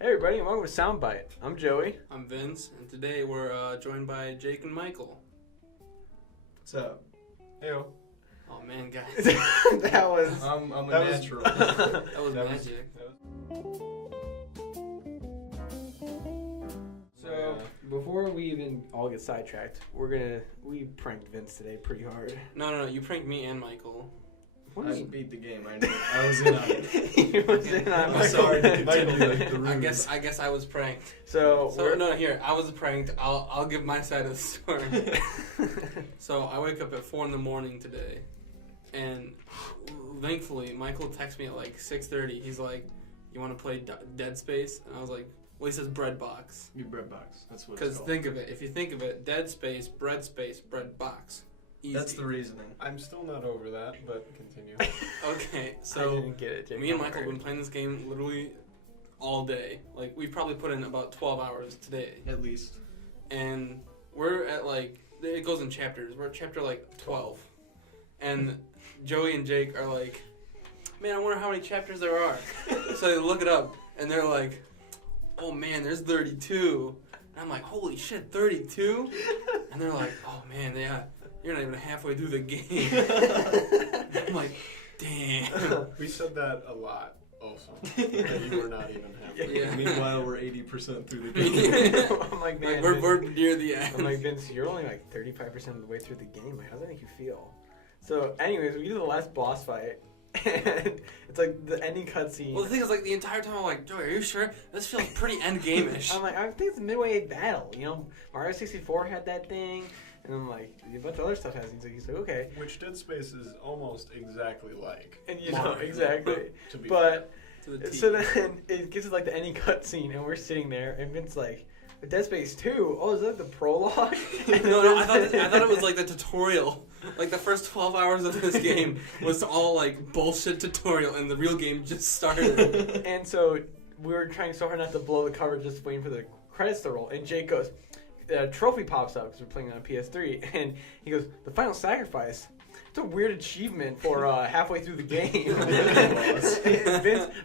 Hey everybody, and welcome to SoundBite. I'm Joey. I'm Vince, and today we're joined by Jake and Michael. What's up? Heyo. Oh man, guys. that was... I'm a that natural. That was magic. So, before we even all get sidetracked, we pranked Vince today pretty hard. No, you pranked me and Michael. What do I you mean? beat the game. I was in on it. He was in on I'm sorry to Michael. continue the rumors. I guess I was pranked. So Here, I was pranked. I'll give my side of the story. So I wake up at 4 a.m. today, and thankfully Michael texts me at like 6:30. He's like, "You want to play Dead Space?" And I was like, "Well, he says bread box." Your bread box. That's what it's Because called. think of it. If you think of it, Dead Space, bread box. Easy. That's the reasoning. I'm still not over that, but continue. Okay, I so didn't get it, Jake. me and Michael have been playing this game literally all day. Like, we've probably put in about 12 hours today. At least. And we're at, like, it goes in chapters. We're at chapter, like, 12. And Joey and Jake are like, man, I wonder how many chapters there are. So they look it up, and they're like, oh, man, there's 32. And I'm like, holy shit, 32? And they're like, oh, man, yeah, you're not even halfway through the game. I'm like, damn. We said that a lot, also. That you were not even halfway. Yeah. Meanwhile, we're 80% through the game. I'm like, man, Like, we're near the end. I'm like, Vince, you're only like 35% of the way through the game. Like, how does that make you feel? So, anyways, we get to the last boss fight, and it's like the ending cutscene. Well, the thing is, like, the entire time I'm like, Joey, are you sure? This feels pretty end game-ish. I'm like, I think it's a midway battle. You know, Mario 64 had that thing, and I'm like, a bunch of other stuff has things. Like, he's like, okay. Which Dead Space is almost exactly like. And you know, Mario, exactly. To be But, To the T. so then it gets to like the ending cutscene, and we're sitting there, and Vince's like, Dead Space 2? Oh, is that the prologue? No, I thought it was like the tutorial. Like the first 12 hours of this game was all like bullshit tutorial, and the real game just started. And so we were trying so hard not to blow the cover, just waiting for the credits to roll. And Jake goes, a trophy pops up because we're playing on a PS3, and he goes, the final sacrifice. It's a weird achievement for halfway through the game.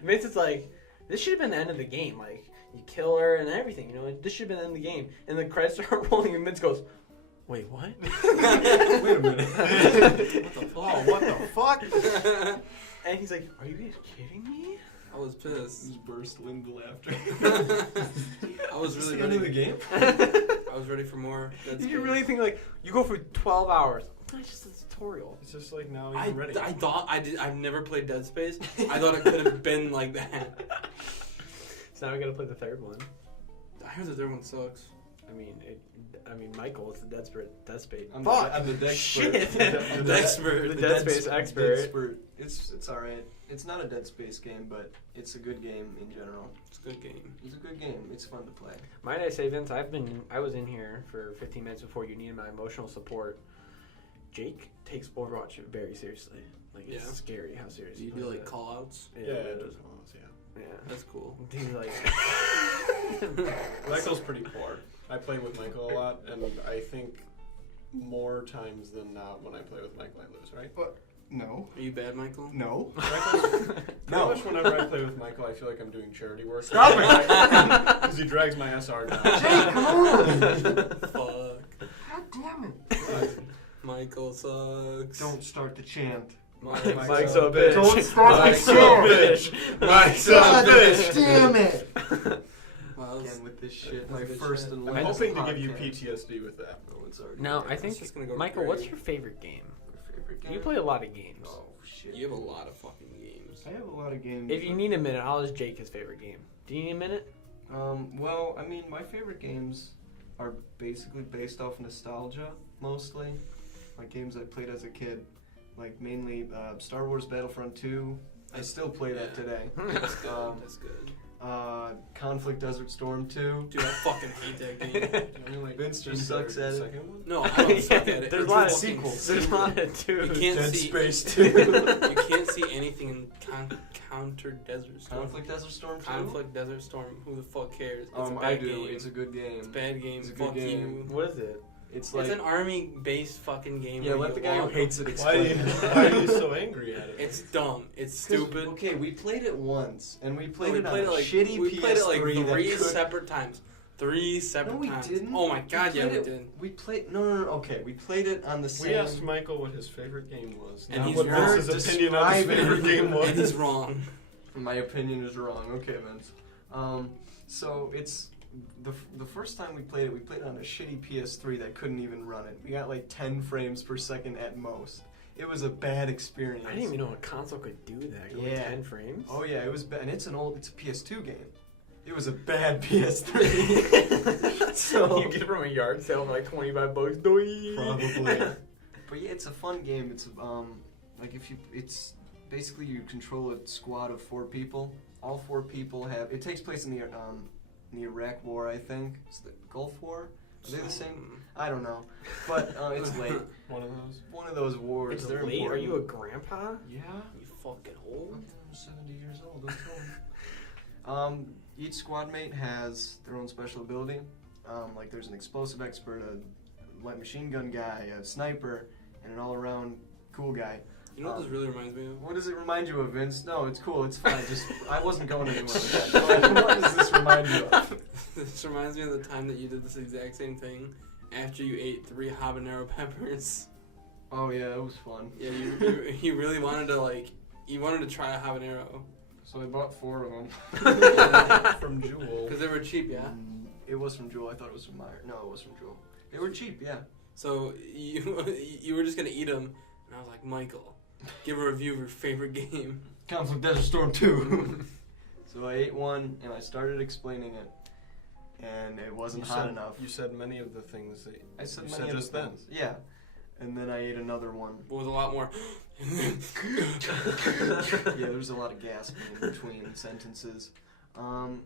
Vince is like, this should have been the end of the game. Like, you kill her and everything, you know. This should have been the end of the game. And the credits start rolling, and Vince goes, wait, what? Wait a minute. What the fuck? what the fuck? And he's like, are you guys kidding me? I was pissed. Just burst into laughter. I was Is really this the end of the ready. game? I was ready for more. Dead Did you Space. really think, like, you go for 12 hours? Oh, it's just a tutorial. It's just like now I you're ready. thought I've never played Dead Space. I thought it could have been like that. So now we gotta play the third one. I heard the third one sucks. I mean, Michael is the Dead Space. I'm Fuck! the Dead Shit! expert. The expert. The Dead Space expert. expert. It's alright. It's not a Dead Space game, but it's a good game in general. It's a good game. It's a good game. It's fun to play. Might I say, Vince, I was in here for 15 minutes before you needed my emotional support. Jake takes Overwatch very seriously. Like, it's Yeah. scary how serious Do you he do plays like it. call outs? Yeah, it it is. does. Yeah. Yeah. That's cool. He's like... Michael's pretty poor. I play with Michael a lot, and I think more times than not when I play with Michael, I lose, right? No. Are you bad, Michael? No. Pretty No. much whenever I play with Michael, I feel like I'm doing charity work. Stop it! Because he drags my SR down. Jake, come on! Fuck. God damn it. Michael sucks. Don't start the chant. Mike's a bitch. Don't start the Mike's a chant. bitch. Mike's a God bitch. damn it! Wow, Again with this shit. that's My a good first shit. and I'm last hoping to give you podcast. PTSD with that. Oh, it's already Now, there. I think, It's just gonna go Michael, great. what's your favorite game? Your favorite game? You play a lot of games. Oh shit. You have a lot of fucking games. I have a lot of games. If you need a minute, I'll just Jake his favorite game. Do you need a minute? Well, I mean, my favorite games are basically based off nostalgia, mostly. Like games I played as a kid. Like mainly Star Wars Battlefront 2. I still play that Yeah. today. That's good. Um, That's good. Conflict Desert Storm 2. Dude, I fucking hate that game. I mean, like, Vince is sucks there a at it. second one? No, I don't suck at it. There's It's a lot of fucking sequels. There's a super- lot of You twos. can't Dead see. Space 2. You can't see anything in Counter Desert Storm. Conflict Desert Storm 2? Conflict Desert Storm. Who the fuck cares? It's a bad I do. game. It's a good game. It's a bad game. It's a good Fuck game. you. What is it? It's like It's an army-based fucking game. yeah. where Let you the guy who walk- hates it Why explain. are you so angry at it? It's dumb. It's 'Cause, stupid. Okay, we played it once, and we played we it on played a it like shitty we PS3 played it like that three could- separate times. 3 separate No, we times. didn't. Oh my god, yeah, we played did. it. We played no. Okay, we played it on the same. We asked Michael what his favorite game was. And not he's what wrong. Vince's opinion on his Describe it. favorite game was. And he's wrong. My opinion is wrong. Okay, Vince. So it's the first time we played it on a shitty PS3 that couldn't even run it. We got like 10 frames per second at most. It was a bad experience. I didn't even know a console could do that. Go Yeah. 10 frames. Oh yeah, it was bad, and it's a PS2 game. It was a bad PS3. So You get it from a yard sale for like $25. Doi. probably. But yeah, it's a fun game. It's like it's basically you control a squad of 4 people. All 4 people have. It takes place in the Iraq War, I think. It's the Gulf War. Are they the same? I don't know. But it's late. One of those. One of those wars. It's They're late. Are important. you a grandpa? Yeah. You fucking old. I'm 70 years old. Don't tell me. Each squad mate has their own special ability. Like there's an explosive expert, a light machine gun guy, a sniper, and an all-around cool guy. You know what this really reminds me of? What does it remind you of, Vince? No, it's cool. It's fine. Just I wasn't going anywhere with that. Go ahead. What does this remind you of? This reminds me of the time that you did this exact same thing after you ate 3 habanero peppers. Oh yeah, it was fun. Yeah, you really wanted to try a habanero. So I bought 4 of them. From Jewel. Because they were cheap, yeah? It was from Jewel. I thought it was from Meyer. No, it was from Jewel. They were cheap, yeah. So you were just going to eat them, and I was like, Michael, give a review of your favorite game. Conflict Desert Storm 2. So I ate one, and I started explaining it, and it wasn't hot enough. You said many of the things that I said you many said of just the then. things. Yeah. And then I ate another one. But with a lot more. Yeah, there's a lot of gasping in between sentences. And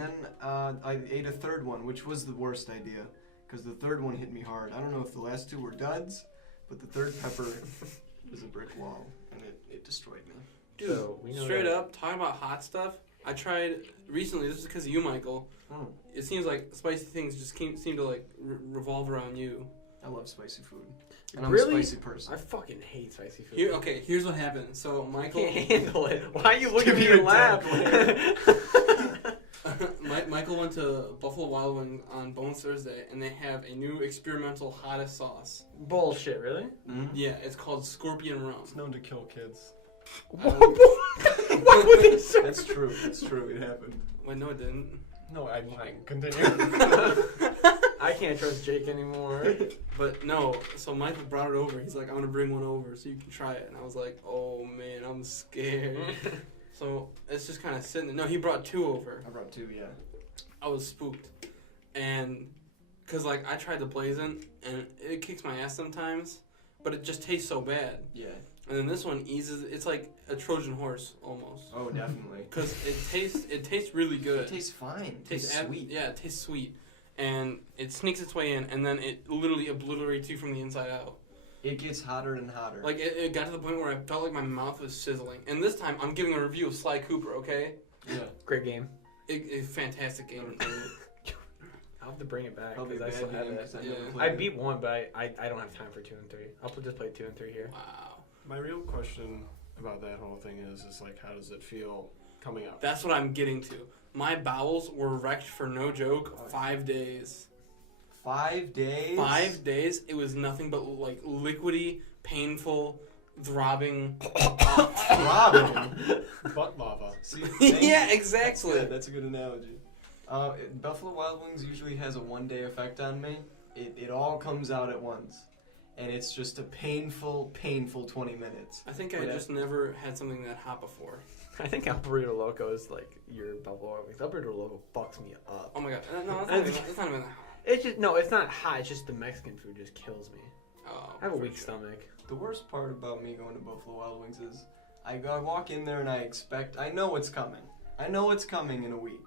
then I ate a third one, which was the worst idea, because the third one hit me hard. I don't know if the last 2 were duds, but the third pepper was a brick wall, and it destroyed me. Dude, So, we know straight that- up, talking about hot stuff, I tried recently, this is because of you, Michael. Mm. It seems like spicy things just seem to like revolve around you. I love spicy food. And I'm Really? a spicy person. I fucking hate spicy food. Here's what happened. So I Michael, can't handle it. Why are you looking at Give me you and a laugh? Michael went to Buffalo Wild Wings on Bones Thursday, and they have a new experimental hottest sauce. Bullshit, really? Mm. Yeah, it's called Scorpion Rum. It's known to kill kids. Why would they say That's true. That's true. It happened. Wait, no, it didn't. No, I'm lying. Continue. I can't trust Jake anymore. But no, so Michael brought it over. He's like, I'm gonna bring one over so you can try it. And I was like, oh man, I'm scared. So it's just kind of sitting there. No, he brought 2 over. I brought 2, yeah. I was spooked. And, cause like I tried the Blazin' and it kicks my ass sometimes, but it just tastes so bad. Yeah. And then this one eases, it's like a Trojan horse almost. Oh, definitely. Cause it tastes really good. It tastes fine. It Tastes tastes sweet. Yeah, it tastes sweet. And it sneaks its way in, and then it literally obliterates you from the inside out. It gets hotter and hotter. Like, it got to the point where I felt like my mouth was sizzling. And this time, I'm giving a review of Sly Cooper, okay? Yeah. Great game. Fantastic game. I'll have to bring it back Probably a because I bad still have game it. 'cause I Yeah. never I played it. beat 1, but I don't have time for 2 and 3. I'll just play 2 and 3 here. Wow. My real question about that whole thing is like, how does it feel coming up? That's what I'm getting to. My bowels were wrecked for no joke 5 days. 5 days? 5 days, it was nothing but like liquidy, painful, throbbing. Throbbing. Butt lava. See, Yeah, That's exactly. good. That's a good analogy. Buffalo Wild Wings usually has a 1-day effect on me. It all comes out at once. And it's just a painful 20 minutes. I think I Yeah. just never had something that hot before. I think El Burrito Loco is like your Buffalo Wild Wings. El Burrito Loco fucks me up. Oh my god. No, that's not even that hot. It's just it's not hot. It's just the Mexican food just kills me. Oh, I have a for weak sure. stomach. The worst part about me going to Buffalo Wild Wings is I walk in there and I know what's coming. I know it's coming in a week.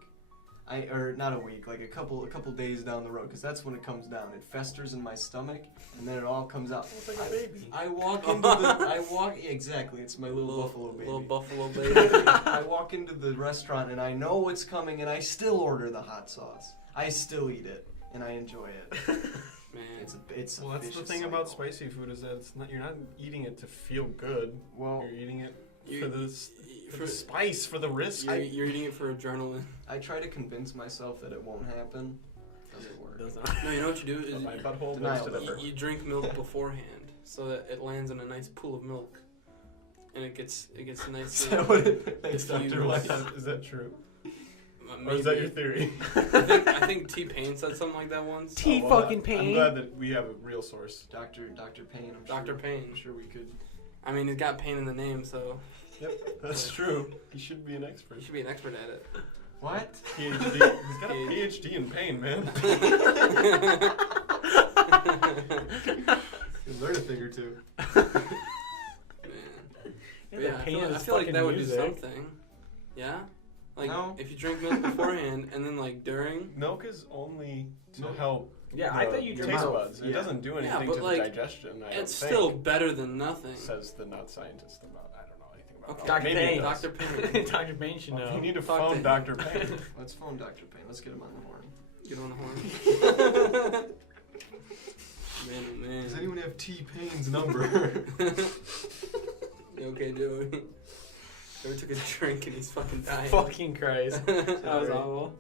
Or not a week, like a couple days down the road, because that's when it comes down. It festers in my stomach, and then it all comes out. It's like a baby. I walk into exactly, it's my little buffalo baby. Little buffalo baby. I walk into the restaurant and I know what's coming, and I still order the hot sauce. I still eat it, and I enjoy it. Man. It's Well, that's the vicious thing about cycle. spicy food is that it's not. You're not eating it to feel good. Well, You're eating it You- for the spice, for the risk. You're eating it for adrenaline. I try to convince myself that it won't happen. Doesn't work. Does not. No, you know what you do is My butthole Denial. goes to the you drink milk beforehand so that it lands in a nice pool of milk, and it gets Is nicely. that what it makes Diffused. Dr. White? Is that true? Maybe. Or is that your theory? I think T-Pain said something like that once. T Oh, well, fucking I'm Pain. glad that we have a real source. Dr. Payne. Dr. Payne. I'm sure we could. I mean, he's got pain in the name, so Yep, that's true. He should be an expert. he should be an expert at it. What? PhD. He's got a PhD in pain, man. You learn a thing or two. Man. Yeah, Yeah, the I pain feel, is I feel like fucking that would music. do something. Yeah? Like, No. if you drink milk beforehand and then, like, during. Milk is only to Milk- help. Yeah, the I thought you taste drink milk. buds. It Yeah. doesn't do Yeah, anything but, to like, the digestion. I It's don't still think, better than nothing. says the nut scientist about. I don't know anything about. Okay. milk. Dr. Maybe it Payne. does. Dr. Payne. Dr. Payne should know. You need to Talk phone to Dr. Payne. Let's phone Dr. Payne. Let's get him on the horn. Get on the horn. Man, oh man. Does anyone have T. Payne's number? You okay, Joey? Joey took a drink and he's fucking dying. Fucking Christ. That was Sorry. awful.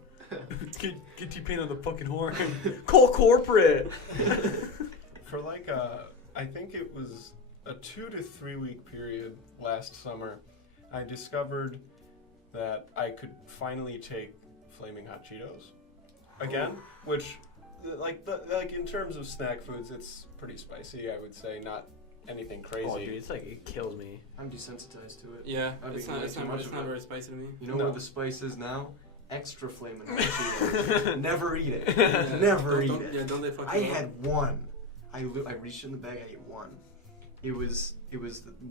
Get T-Pain on the fucking horn. Call corporate. For like I think it was a 2 to 3 week period last summer, I discovered that I could finally take Flaming Hot Cheetos again, which like in terms of snack foods, it's pretty spicy. I would say not anything crazy. Oh, dude, it's like it kills me. I'm desensitized to it. Yeah, I've it's eaten not, way it's too not, much it's of not it. very spicy to me. You know No. where the spice is now? Extra flaming hot Cheetos. Never eat it. Yeah, Never eat don't, it. Yeah, don't they fuck I you up? had one. I reached in the bag. I ate one. It was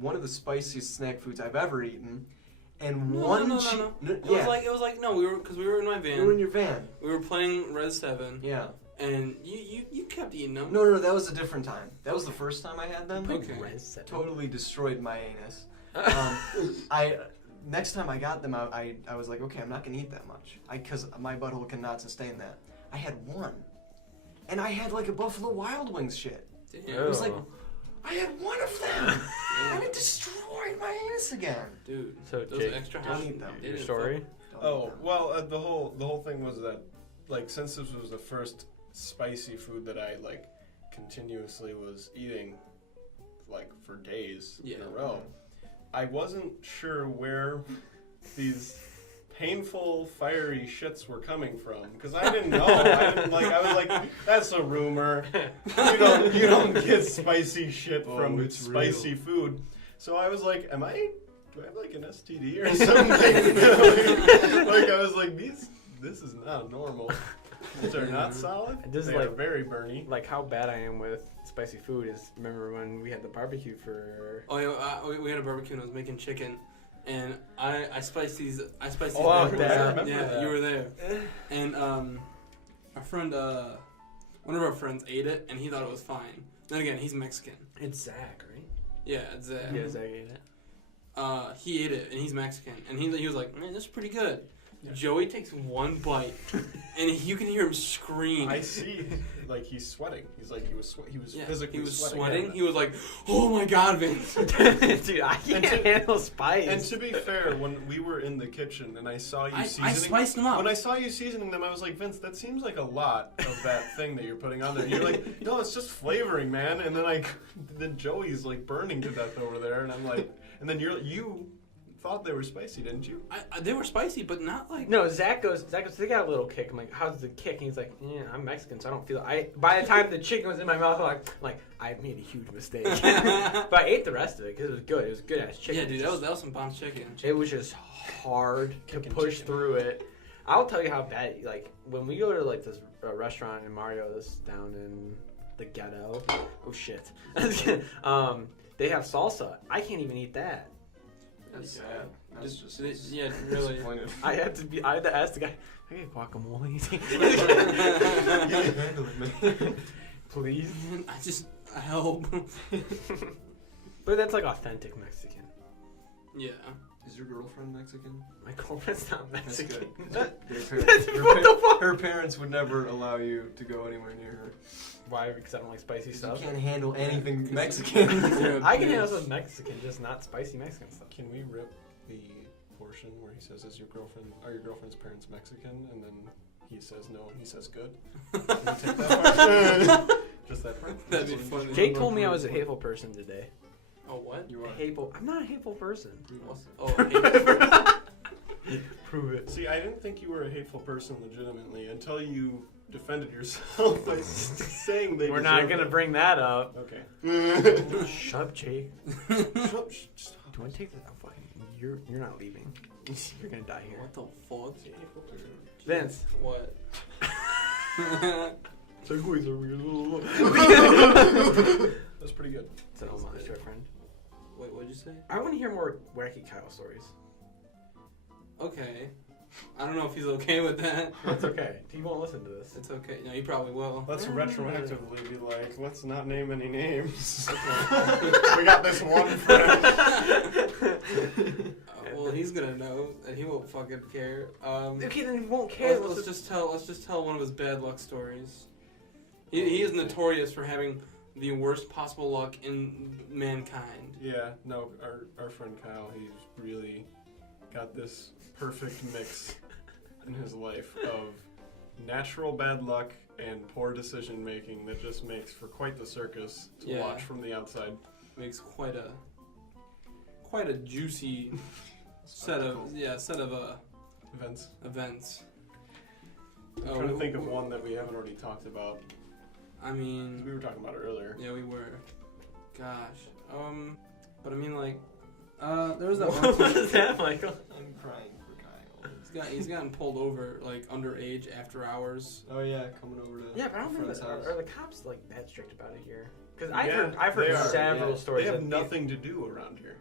one of the spiciest snack foods I've ever eaten, and No, one. no. It It was like no, we were in my van. You were in your van. We were playing Res 7, Yeah. and you kept eating them. No, that was a different time. That was the first time I had them. Okay. Totally destroyed my anus. Next time I got them, I was like, okay, I'm not gonna eat that much, because my butthole cannot sustain that. I had one, and I had like a Buffalo Wild Wings shit. Damn. It was like, I had one of them, Yeah. and it destroyed my anus again. Dude, So, those Jake, extra don't hot. eat them. they Your didn't story? Don't eat Oh them. well, the whole thing was that like since this was the first spicy food that I like continuously was eating like for days in Yeah. a row, I wasn't sure where these painful fiery shits were coming from because I didn't know. I was like, that's a rumor. You don't get spicy shit Oh, from it's spicy real. food. So I was like, do I have like an STD or something? Like I was like, this is not normal. These are not solid. This is They are like- very burny. Like how bad I am with spicy food is. Remember when we had the barbecue for? Oh yeah, we had a barbecue and I was making chicken, and I spiced these. Oh, I peppers. remember Yeah, that. you were there. And our friend, one of our friends ate it and he thought it was fine. Then again, he's Mexican. It's Zach, right? Yeah, it's Zach. Yeah, Zach ate it. He ate it and he's Mexican, and he was like, man, this is pretty good. Yeah. Joey takes one bite, and you can hear him scream. I see, like he's sweating. He's like he was Yeah, physically he was sweating. sweating. He was like, "Oh my god, Vince!" Dude, I can't handle spice. And to be fair, when we were in the kitchen and I saw you I seasoning, spiced them up. when I saw you seasoning them, I was like, Vince, that seems like a lot of that thing that you're putting on there. And you're like, no, it's just flavoring, man. And then Joey's like burning to death over there, and I'm like, and then you thought they were spicy, didn't you? They were spicy, but not like. No, Zach goes, they got a little kick. I'm like, how's the kick? And he's like, yeah, I'm Mexican, so I don't feel it. By the time the chicken was in my mouth, I'm like, I made a huge mistake. But I ate the rest of it because it was good. It was good ass chicken. Yeah, dude, that was some bomb chicken. It was just hard to Kicking push chicken. through it. I'll tell you how bad, like, when we go to, like, this restaurant in Mario, this down in the ghetto. Oh, shit. They have salsa. I can't even eat that. That's sad. That's just Yeah, really. disappointed. I had to ask the guy, I get guacamole. Handle it, man. Please. I help. But that's like authentic Mexican. Yeah. Is your girlfriend Mexican? My girlfriend's not That's Mexican. good. What the fuck? Her parents would never allow you to go anywhere near her. Why? Because I don't like spicy stuff. You can't handle anything Mexican. I can handle some Mexican, just not spicy Mexican stuff. Can we rip the portion where he says, "Is your girlfriend? Are your girlfriend's parents Mexican?" And then he says no, and he says good. Can we take that part? Just that part. That'd be funny. Jake told me I was a hateful person today. Oh, what? You are. Hateful. I'm not a hateful person. Oh, hateful. Prove it. See, I didn't think you were a hateful person legitimately until you defended yourself by saying they We're not deserve gonna it. bring that up. Okay. Shut up, Jake. Stop. Do I take this? Oh, fucking. You're not leaving. You're gonna die here. What the fuck? Vince. What? Segways are weird. That's pretty good. It's an homage to our friend. Wait, what'd you say? I want to hear more wacky Kyle stories. Okay. I don't know if he's okay with that. It's okay. He won't listen to this. It's okay. No, he probably will. Let's Mm. retroactively be like, let's not name any names. We got this one friend. Well, he's gonna know, and he won't fucking care. Okay, then he won't care. Let's just tell one of his bad luck stories. He is notorious for having the worst possible luck in mankind. Yeah, no, our friend Kyle, he's really got this perfect mix in his life of natural bad luck and poor decision making that just makes for quite the circus to Yeah. watch from the outside. Makes quite a juicy set of Events. events. I'm trying to think of one that we haven't already talked about. I mean, We were talking about it earlier. yeah, we were. Gosh. But I mean, like, there was that What one. was that, Michael? I'm crying for Kyle. He's gotten pulled over like underage after hours. Oh yeah, coming over to. Yeah, but I don't think friend's that, house. are the cops like that strict about it here? Because Yeah, I've heard they are, several yeah. stories. They have that nothing to do around here.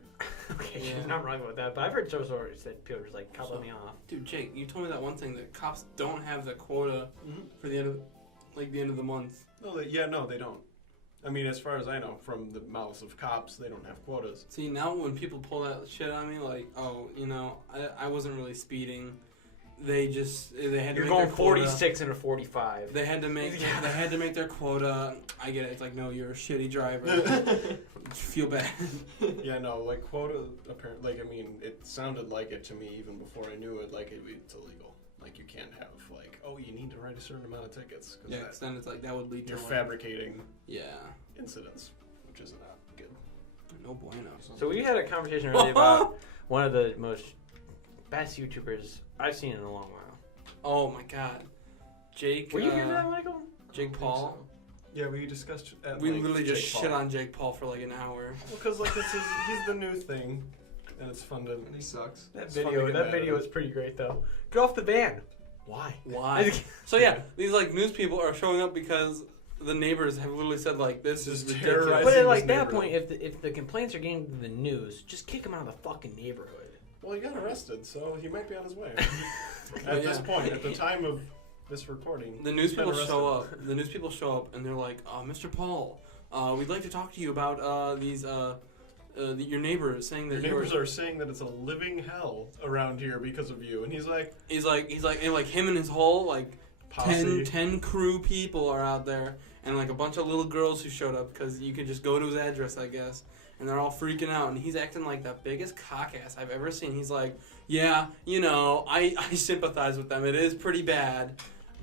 Okay, Yeah. you're not wrong about that. But I've heard several stories that people are just like copping me off. Dude, Jake, you told me that one thing that cops don't have the quota Mm-hmm. for the end of the month. No, they don't. I mean, as far as I know, from the mouths of cops, they don't have quotas. See, now when people pull that shit on me, like, oh, you know, I wasn't really speeding. They had to You're make going their quota. 46 and a 45. They had to make their quota. I get it. It's like, no, you're a shitty driver. Feel bad. Yeah, no, like quota, apparently, like, I mean, it sounded like it to me even before I knew it, like it's illegal. Like, you can't have, like, oh, you need to write a certain amount of tickets. Cause Yeah, 'cause then it's like that would lead to you're like, fabricating yeah, incidents, which is not good. no bueno. So we had a conversation earlier about one of the most best YouTubers I've seen in a long while. Oh my god, Jake. Were you here for that, Michael? Jake Paul. Yeah, we discussed at We length literally just Jake shit Paul. on Jake Paul for like an hour. Well, because, like, he's the new thing, and it's fun to... And he sucks. That It's fun to video, get that mad video at is pretty great though. Get off the van. Why? Why? So yeah, these like news people are showing up because the neighbors have literally said like this is Just ridiculous. terrorizing But at this like that neighborhood. point, if the complaints are getting to the news, just kick him out of the fucking neighborhood. Well, he got arrested, so he might be on his way. Yeah. At this point, at the time of this recording, The news he's been people show arrested. up. The news people show up and they're like, Mr. Paul, we'd like to talk to you about your neighbors saying that Your neighbors are saying that it's a living hell around here because of you, and he's like, He's like, and like him and his whole like posse. 10 crew people are out there, and like a bunch of little girls who showed up because you could just go to his address, I guess, and they're all freaking out, and he's acting like the biggest cock ass I've ever seen. He's like, yeah, you know, I sympathize with them. It is pretty bad,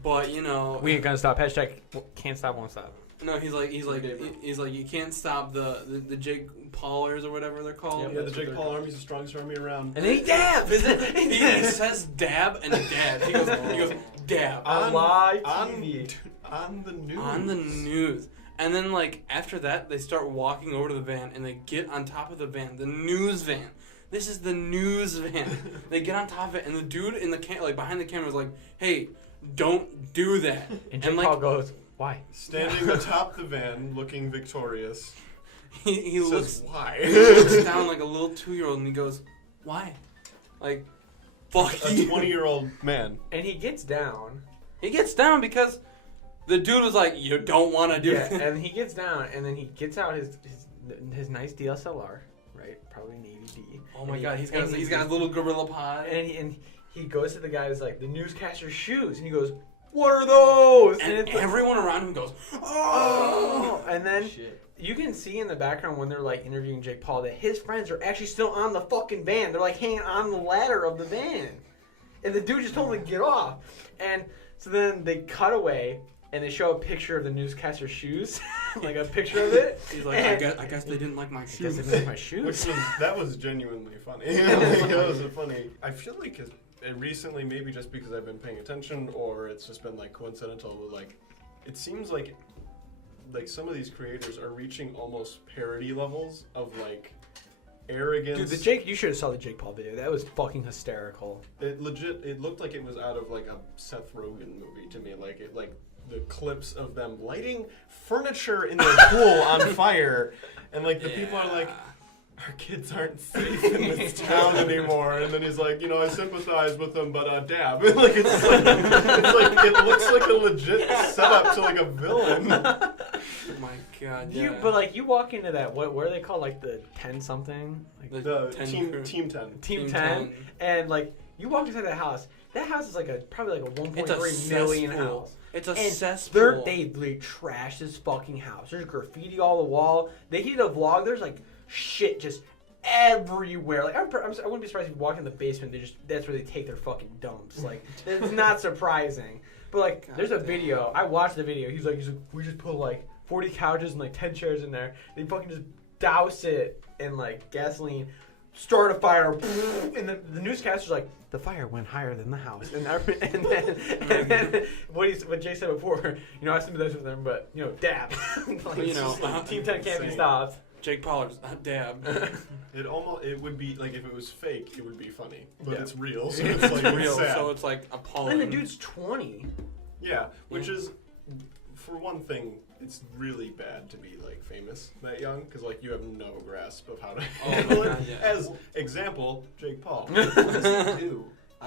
but you know, We ain't gonna stop. Hashtag can't stop, won't stop. no, he's like, you can't stop the Jake Paulers or whatever they're called. Yeah, the Jake Paul Army's the strongest army around. And then he dabs. He says dab and dab. He goes dab On live on, TV. on the news. on the news. And then like after that, they start walking over to the van and they get on top of the van, the news van. This is the news van. They get on top of it, and the dude in the like behind the camera is like, "Hey, don't do that." And Jake like, Paul goes, why? Standing atop the van, looking victorious. he looks says, why? he looks down like a little 2-year-old, and he goes, "Why?" Like, fuck A you. 20-year-old man. And he gets down. He gets down because the dude was like, "You don't want to do Yeah, it." and he gets down, and then he gets out his nice DSLR. right? Probably Navy D. Oh my And God, he's got his little gorilla pod. And he goes to the guy who's like, the newscaster's shoes. And he goes, what are those? And it's like, everyone around him goes, oh! And then Shit. you can see in the background when they're like interviewing Jake Paul that his friends are actually still on the fucking van. They're like hanging on the ladder of the van. And the dude just told him to get off. And so then they cut away and they show a picture of the newscaster's shoes. Like a picture of it. He's like, I guess they didn't like my Guess shoes. they didn't like my shoes. That was genuinely funny. That was funny. I feel like recently, maybe just because I've been paying attention, or it's just been like coincidental. Like, it seems like some of these creators are reaching almost parody levels of like arrogance. Dude, you should have saw the Jake Paul video. That was fucking hysterical. It looked like it was out of like a Seth Rogen movie to me. Like the clips of them lighting furniture in their pool on fire, and like the people are like, our kids aren't safe in this town anymore. And then he's like, I sympathize with them, but dab. Like it looks like a legit setup to like a villain. Oh my God, yeah. But like you walk into that, what are they called? Like the 10 something? Like The Team 10. Team 10. And like you walk inside that house. That house is like probably like a 1.3 million house. It's a And cesspool. they trashed this fucking house. There's graffiti all the wall. They did a vlog. There's like shit just everywhere. Like I wouldn't be surprised if you walk in the basement. That's where they take their fucking dumps. Like it's not surprising. But like God there's a damn. video. I watched the video. He's like we just put like 40 couches and like 10 chairs in there. They fucking just douse it in like gasoline. Start a fire, and the newscaster's like, the fire went higher than the house, and then what Jay said before, I sympathize with them, but dab, like, Team 10 can't be stopped. Jake Paul's dab. It would be like if it was fake, it would be funny, but Yeah. it's real, so it's like Real, sad. so it's like appalling. And the dude's 20. Yeah, which is, for one thing, it's really bad to be like famous that young because like you have no grasp of how to handle it. God, yeah. As example, Jake Paul.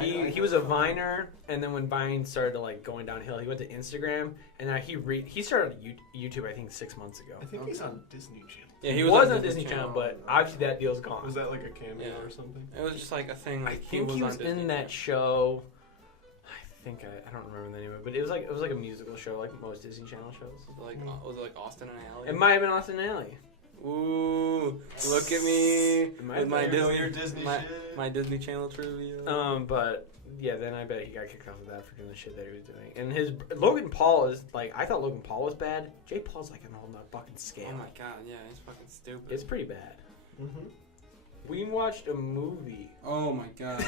He was a Viner, and then when Vine started to like going downhill, he went to Instagram, and now he started YouTube I think 6 months ago. I think he's on Disney Channel. Yeah, He was on Disney Channel, but obviously that deal's gone. Was that like a cameo Yeah. or something? It was just like a thing. I Like think he was on Disney in that Channel. show. I don't remember the name of it, but it was like a musical show, like most Disney Channel shows. Like was it like Austin and Alley? It might have been Austin Alley. Ooh, look at me might with my be. Disney, Disney shit. my Disney Channel trivia. But yeah, then I bet he got kicked off of that for doing the shit that he was doing. And Logan Paul is like, I thought Logan Paul was bad. Jay Paul's like an all nut fucking scale. Oh my God, yeah, he's fucking stupid. It's pretty bad. Mm-hmm. We watched a movie. Oh my God.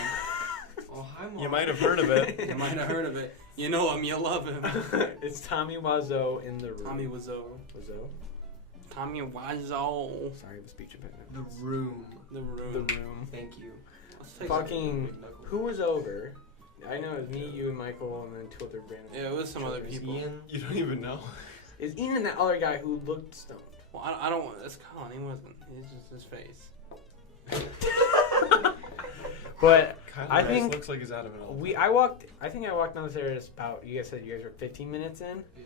Oh, hi, Mom. You might have heard of it. You might have heard of it. You know him, you love him. It's Tommy Wiseau in the room. Tommy Wiseau. Wiseau? Tommy Wiseau. Sorry, the speech impediment. The Room. The room. The room. Thank you. Let's take Fucking. Who was over? I know it was me, you, and Michael, and then two other random. Yeah, it was some other Is people. Ian? You don't even know. Is Ian that other guy who looked stoned? Well, I don't want. That's Colin. He wasn't. He's just his face. But Kyle I Rice think looks like he's out of an elephant. I think I walked downstairs about, you guys said you guys were 15 minutes in, Yeah.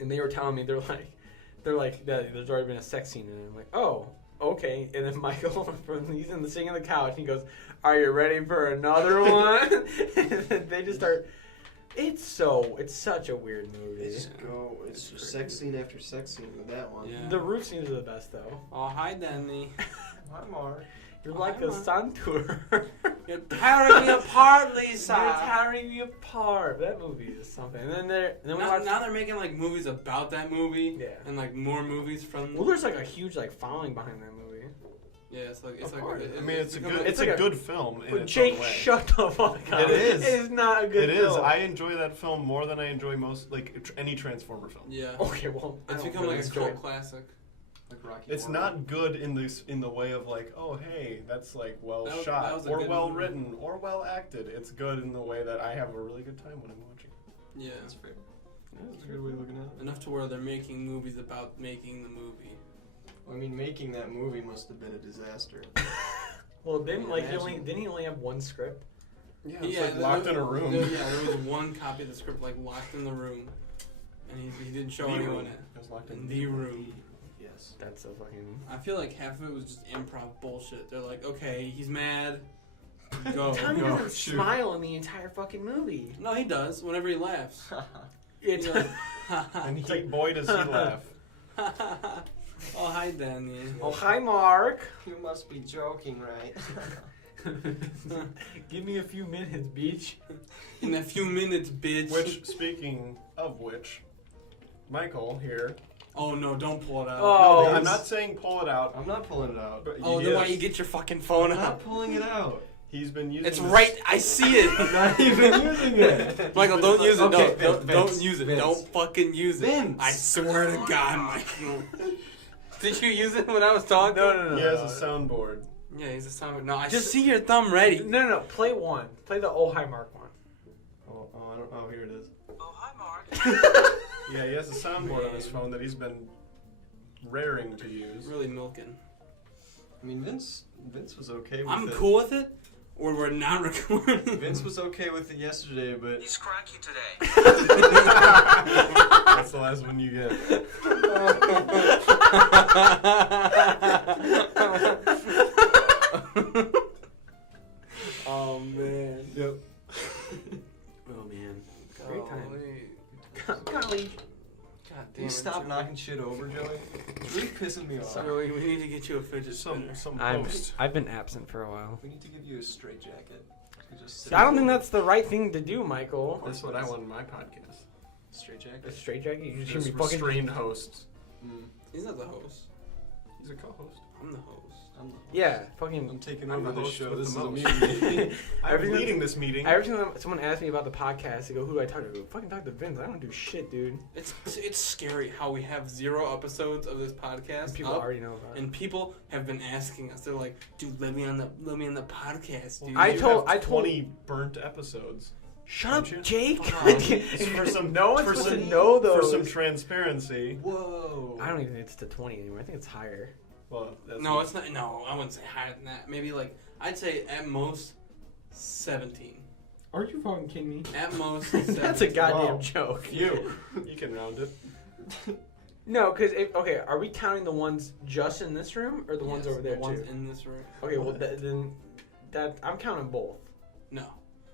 and they were telling me, they're like, that there's already been a sex scene, and I'm like, oh, okay. And then Michael, he's sitting on the couch, and he goes, are you ready for another one? And then they just start, it's such a weird movie. They just go. It's just sex scene after sex scene with that one. Yeah. The roof scenes are the best, though. Oh, hi, Danny. Hi, Mark. You're like I'm a Santur. You're tearing me apart, Lisa. You're tearing me apart. That movie is something. And then we watched. Now they're making like movies about that movie. Yeah. And like more movies from. Well, there's like a huge like following behind that movie. Yeah, it's like Of course. I mean, it's a become good. it's It's like a a- good film. In But its Jake, own way. shut the fuck up. It is. It is not a good It is. film. I enjoy that film more than I enjoy most any Transformer film. Yeah. Okay, well, I It's don't become really like a enjoy cult it. classic. Like Rocky It's Horror. not good in the way of like, oh hey, that's like well That was shot a or good well movie. written or well acted. It's good in the way that I have a really good time when I'm watching. Yeah. That's fair. That's a good way of looking at it. Enough to where they're making movies about making the movie. I mean, making that movie must have been a disaster. Well, didn't Imagine. he only have one script? Yeah, it's like locked in a room. Yeah, there was one copy of the script like locked in the room, and he didn't show The anyone room. it. It was locked In in the room. Yes. Yes. That's so fucking. I feel like half of it was just improv bullshit. They're like, okay, he's mad. Go. Tommy go, doesn't shoot. smile in the entire fucking movie. No, he does. Whenever he laughs. It's He's like, And boy, does he laugh. oh, hi, Danny. oh, hi, Mark. You must be joking, right? Give me a few minutes, beach. In a few minutes, bitch. Which, speaking of which, Michael here. Oh, no, don't pull it out. Oh, I'm not saying pull it out, I'm not pulling it out. but Oh, he then why is. you get your fucking phone I'm out? not pulling it out. He's been using It's this- right. I see it. Not even using it. Michael, don't use it. Okay, don't Vince, use it. Vince. Don't fucking use it. Vince. I swear to God, Michael. Did you use it when I was talking? No. He has a soundboard. Yeah, he's a sound. No, I Just- see your thumb ready. No. Play one. Play the oh hi Mark one. Oh, here it is. Oh, hi, Mark. Yeah, he has a soundboard on his phone that he's been raring to use. Really milking. I mean, Vince was okay with I'm it. cool with it, or we're not recording. Vince was okay with it yesterday, but He's cranky today. That's the last one you get. Oh man. yep. Oh man. Great time. Golly. God damn Can you it, stop Joey. knocking shit over, Joey? It's really pissing me off. Joey, we need to get you a fidget spinner. Some I've post. been absent for a while. We need to give you a straight jacket. I don't think that's the right thing to do, Michael. That's what I want in my podcast. straight A jacket. straight jacket? You just Just hear me fucking. restrained hosts. Mm, He's not the host. He's a co-host. I'm the host. I'm the host. Yeah, I'm fucking. taking I'm over the this host show. with This is the a most. meeting. I'm Everything- leading this meeting. Every time someone asks me about the podcast, they go, "Who do I talk to?" I go, "Fucking talk to Vince. I don't do shit, dude." It's scary how we have 0 episodes of this podcast. And people up, already know about it. and people have been asking us. They're like, "Dude, let me on the podcast, dude." I You told- have I told- 20 burnt episodes. Shut up, Don't you? Jake. For some, no one's for supposed some, to know those. For some transparency. Whoa. I don't even think it's to 20 anymore. I think it's higher. Well, that's No, it's not. No, I wouldn't say higher than that. Maybe like I'd say at most 17. Are you fucking kidding me? At most 17. That's a goddamn Wow. joke. You. You can round it. No, because okay, are we counting the ones just in this room or the ones Yes, over there the ones too? in this room. Okay, well then that I'm counting both. No.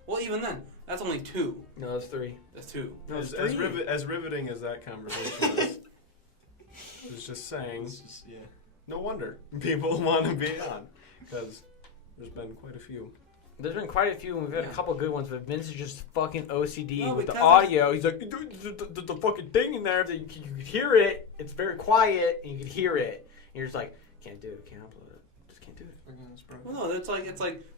Well, even then, that's only 2. No, that's 3. That's 2. No, it's As 3. as riveting as that conversation is, I was just saying, It's just, yeah. no wonder people want to be on. Because there's been quite a few. There's been quite a few, and we've had Yeah. a couple good ones, but Vince is just fucking OCD No, with the because audio. He's like, there's the fucking thing in there that you could hear it. It's very quiet, and you could hear it. And you're just like, can't do it, can't upload it. Just can't do it. Well, no, it's like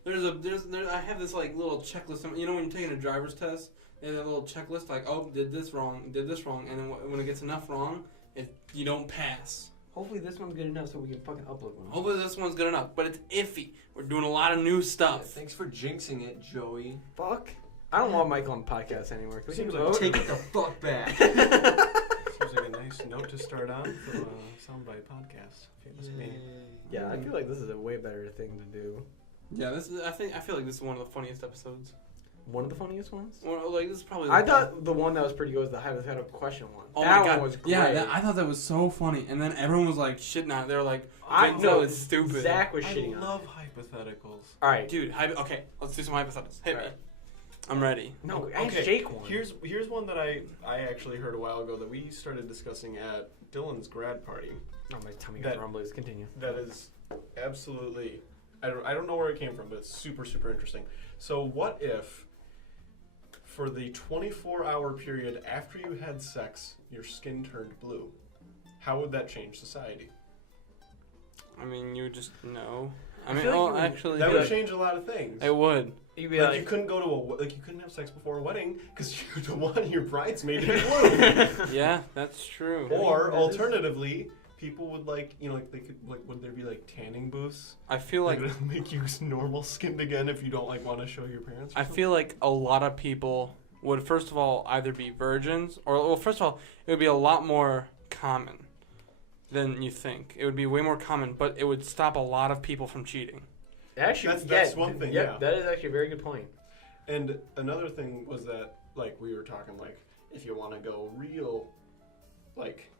I have this like little checklist. You know when you're taking a driver's test, they have a little checklist like, oh, did this wrong, and then when it gets enough wrong, you don't pass. Hopefully this one's good enough so we can fucking upload one. Hopefully this one's good enough, but it's iffy. We're doing a lot of new Yeah, stuff. thanks for jinxing it, Joey. Fuck. I don't want Michael on the podcast anymore. Can we Seems take a like vote? Take it the fuck back. Seems like a nice note to start on for the SoundBite podcast. Famous me. Yeah, I feel like this is a way better thing to do. Yeah, I feel like this is one of the funniest episodes. One of the funniest ones? Or, like this is probably. I thought the one that was pretty good was the hypothetical question one. Oh that my god, one was great. yeah, I thought that was so funny, and then everyone was like shitting on it. They were like, I Vince, know that was stupid. Zach was I shitting on. love hypotheticals. All right, Dude, okay, let's do some hypotheticals. Hit me. Alright. I'm ready. no, Okay, ask Jake one. Here's one that I actually heard a while ago that we started discussing at Dylan's grad party. Oh, my tummy that- got rumblies. Continue. That is absolutely, I don't know where it came from, but it's super, super interesting. So what if, for the 24-hour period after you had sex, your skin turned blue? How would that change society? I mean, you would just know. I I mean, feel like well, you would- actually, That be would like- change a lot of things. it would. You'd be Like, like, you couldn't go to you couldn't have sex before a wedding because you don't want your bridesmaid to be blue. Yeah, that's true. Or That is- alternatively, people would like they could would there be like tanning booths? I feel like Like make you normal skinned again if you don't like want to show your parents. or I feel like a lot of people would first of all either be virgins or well, first of all, it would be a lot more common than you think. It would be way more common, but it would stop a lot of people from cheating. actually, That's one thing, Yep, yeah. that is actually a very good point. And another thing was that, like, we were talking, like, if you want to go real, like,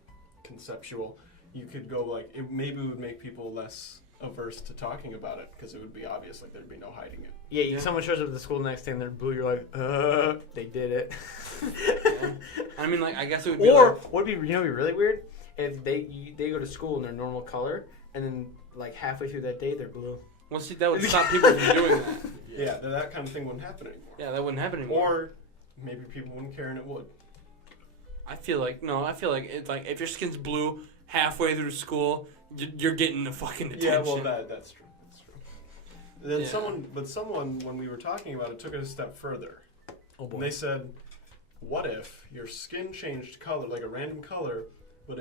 conceptual, you could go like maybe it would make people less averse to talking about it because it would be obvious, like there'd be no hiding it. Yeah, someone shows up at the school the next day and they're blue. You're like, they did it. Yeah. I mean, like I guess it would be. Or like, would be really weird if they go to school in their normal color and then like halfway through that day they're blue. well, see, that would stop people from doing that. Yeah, that kind of thing wouldn't happen anymore. Yeah, that wouldn't happen anymore. Or maybe people wouldn't care and it would. I feel like it's like if your skin's blue halfway through school, you're getting the fucking attention. Yeah, well, that's true. That's true. Then Yeah. someone, when we were talking about it, took it a step further. Oh boy. And they said, what if your skin changed color, like a random color, but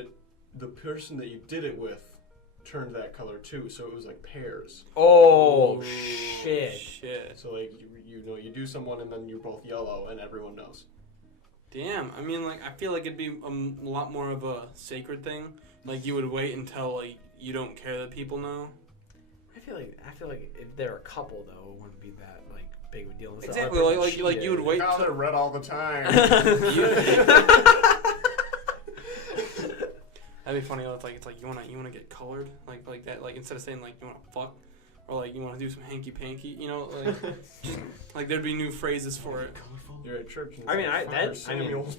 the person that you did it with turned that color too, so it was like pairs. Oh, Ooh, shit. Shit. So like you do someone and then you're both yellow and everyone knows. Damn. I mean, like I feel like it'd be a lot more of a sacred thing. Like you would wait until like you don't care that people know. I feel like if they're a couple though, it wouldn't be that like big of a deal. Unless the Exactly. other person Like you would cheated. wait. Oh, they're red all the time. That'd be funny. It's like you wanna get colored like that. Like instead of saying like you wanna fuck, or like you wanna do some hanky panky. You know, like like there'd be new phrases for it. You're at church and I mean, it's like, Father I mean- Samuel's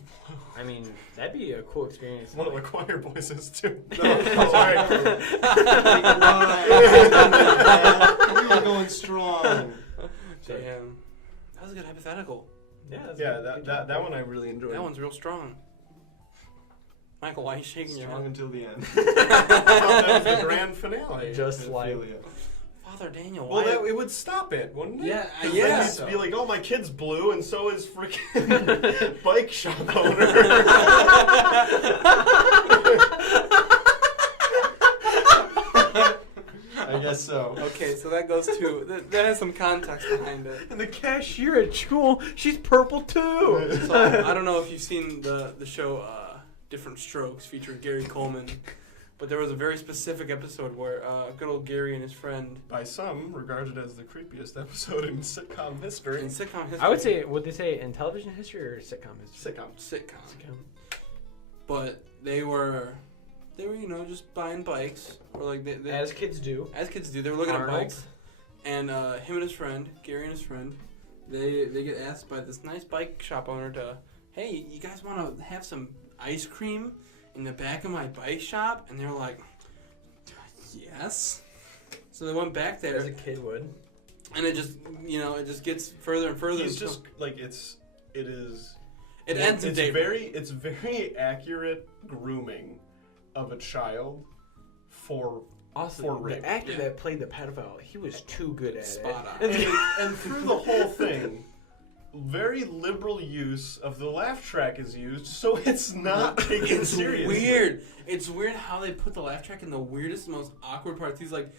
I mean, that'd be a cool experience. one of the choir boys is too. No, sorry. We were going strong. Damn. That was a good hypothetical. Yeah, That one I really enjoyed. That one's real strong. Michael, why are you shaking your Strong head? until the end. That was the grand finale. Just like Pedophilia. Father Daniel, Well, why? it would stop it, wouldn't it? Yeah, 'Cause yeah. then you'd be like, oh, my kid's blue, and so is freaking bike shop owner. I guess so. Okay, so that goes to that has some context behind it. And the cashier at school, she's purple too. So I don't know if you've seen the show Different Strokes featuring Gary Coleman, but there was a very specific episode where good old Gary and his friend By some, regarded as the creepiest episode in sitcom history. in sitcom history. I would say, would they say in television history or sitcom history? sitcom. But they were just buying bikes, or like they As kids do. as kids do. They were looking Arnold. at bikes, and him and his friend, Gary and his friend, they get asked by this nice bike shop owner to, hey, you guys want to have some ice cream in the back of my bike shop? And they're like, yes. So they went back there, As a kid would. and it just gets further and further. He's until just like it ends in it's David. it's very accurate grooming of a child for Also, For rape. the actor Yeah. that played the pedophile, he was too good at Spot it. on. and through the whole thing, very liberal use of the laugh track is used, so it's not taken It's seriously. weird. It's weird how they put the laugh track in the weirdest, most awkward parts. He's like,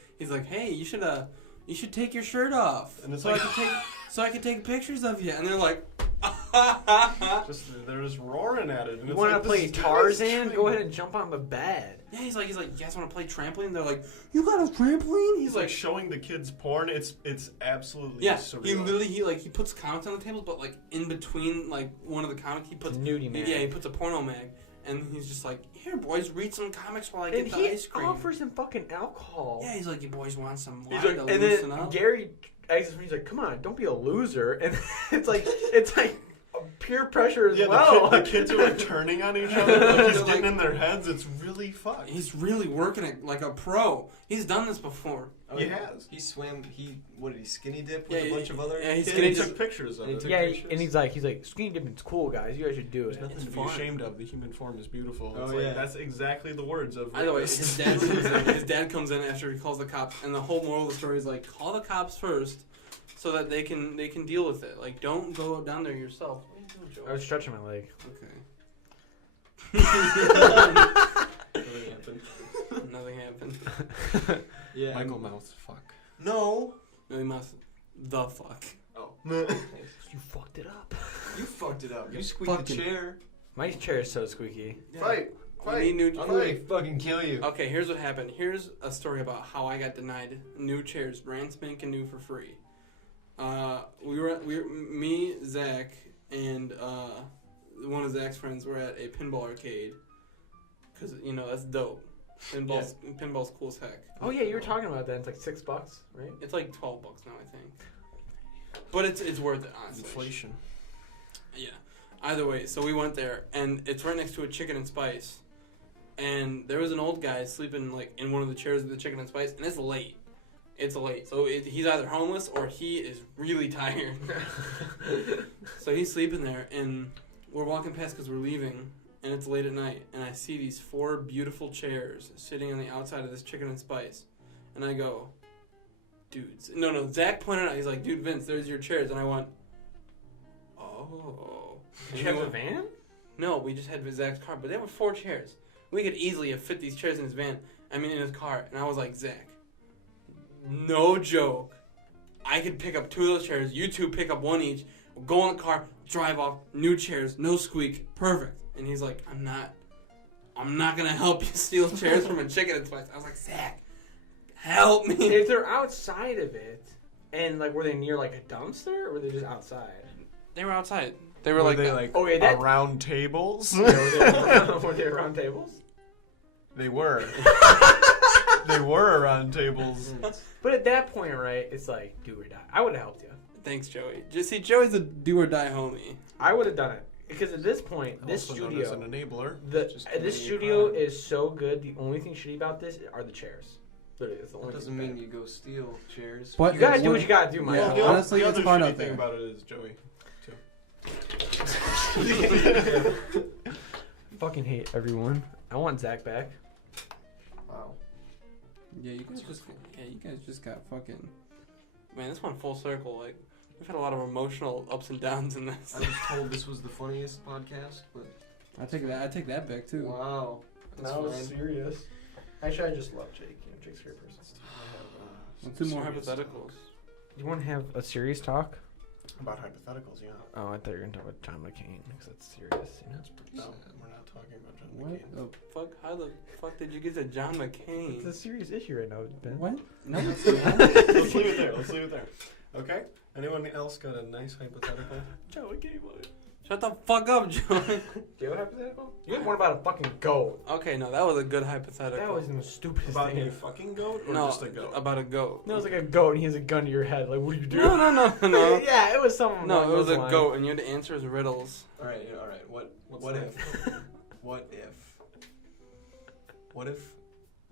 hey, you should take your shirt off, And it's so like- I can take pictures of you. And they're like, Just they're just roaring at it. And You it's want to like, play this is Tarzan? really Go ahead and jump on the bed. yeah. He's like, you guys want to play trampoline? They're like, you got a trampoline? He's like showing the kids porn. It's absolutely yeah. surreal. He literally he puts comics on the table, but like in between like one of the comics he puts Nudie man. yeah, he puts a porno mag, and he's just like, here boys, read some comics while I And get the he ice cream. offers him fucking alcohol. Yeah, he's like, you boys want some He's wine like, to and loosen then up? Gary exits me. He's like, "Come on, don't be a loser." And it's like peer pressure as Yeah, well. the kids are like turning on each other. Like he's They're getting like- in their heads. It's really fun. He's really working it like a pro. He's done this before. He has. He swam. What did he skinny dip Yeah, with a bunch of other? yeah, he's kids? skinny He just- took pictures of He it. took- Yeah, pictures. and he's like, skinny dipping's cool, guys. You guys should do it. There's nothing It's to fun. be ashamed of. The human form is beautiful. Oh, It's like, yeah. that's exactly the words of. Either way, rapists. his dad comes in after he calls the cops, and the whole moral of the story is like, call the cops first, so that they can deal with it. Like, don't go down there yourself. What are you doing, Joe? I was stretching my leg. Really happened. Okay, nothing happened. Yeah. Michael Mouse. Fuck. No. No, he must. The fuck. Oh. You fucked it up. You fucked it up. You squeaked fucking- the chair. My chair is so squeaky. Fight. We Fight. need new. I'm gonna fucking kill you. Okay, here's what happened. Here's a story about how I got denied new chairs, brand spanking new for free. Me, Zach, and one of Zach's friends were at a pinball arcade. Cause that's dope. Pinball's cool as heck. Oh yeah, you were talking about that. It's like $6, right? It's like $12 now, I think. But it's worth it, honestly. Inflation. Yeah. Either way, so we went there, and it's right next to a Chicken and Spice. And there was an old guy sleeping like in one of the chairs of the Chicken and Spice, and it's late. It's late, so he's either homeless or he is really tired. So he's sleeping there, and we're walking past because we're leaving, and it's late at night, and I see these 4 beautiful chairs sitting on the outside of this Chicken and Spice, and I go, dudes. No, Zach pointed out, he's like, dude, Vince, there's your chairs, and I went, oh. Did you have the van? No, we just had Zach's car, but there were 4 chairs. We could easily have fit these chairs in his van. In his car. And I was like, Zach, no joke. I could pick up 2 of those chairs. You 2 pick up 1 each. We'll go in the car, drive off, new chairs, no squeak, perfect. And he's like, I'm not gonna help you steal chairs from a Chicken and Spice. I was like, Zach, help me. If they're outside of it, and like, were they near like a dumpster, or were they just outside? They were outside. They were Were like, they that. like Oh, yeah, that- around tables? Were they around tables? They were. They were around tables. But at that point, right, it's like do or die. I would have helped you. Thanks, Joey. Just see, Joey's a do or die homie. I would have done it because at this point, this Also known as studio, an enabler. Just this committing studio crime. is so good. The only thing shitty about this are the chairs. Literally, it's the only That doesn't thing mean bad. you go steal chairs. But You gotta do what you gotta do, Mike. Yeah, the honestly, the it's other hard shitty out thing there. about it is Joey, too. Fucking hate everyone. I want Zach back. Wow. Yeah, you guys just got fucking. Man, this went full circle. Like, we've had a lot of emotional ups and downs in this. I was told this was the funniest podcast, but I take that back too. wow. That's fine. serious. Actually, I just love Jake. You know, Jake's a great person. Let's do more Serious hypotheticals. You want to have a serious talk? About hypotheticals, yeah. Oh, I thought you were gonna talk about John McCain because that's serious. You know? That's pretty No, sad. we're not talking about John What? McCain. The, Fuck, how the fuck did you get to John McCain? It's a serious issue right now, Ben. what? No, it's Let's leave it there. Let's leave it there. Okay? Anyone else got a nice hypothetical? John McCain. Shut the fuck up, Joey. Do you have a hypothetical? You had one about a fucking goat. Okay, no, that was a good hypothetical. That was the stupidest About thing. a fucking goat or no, just a goat? about a goat. No, it was like a goat and he has a gun to your head. Like, what do you do? No. Yeah, it was something. No, along it was those a lines. goat, and you had to answer his riddles. All right. What if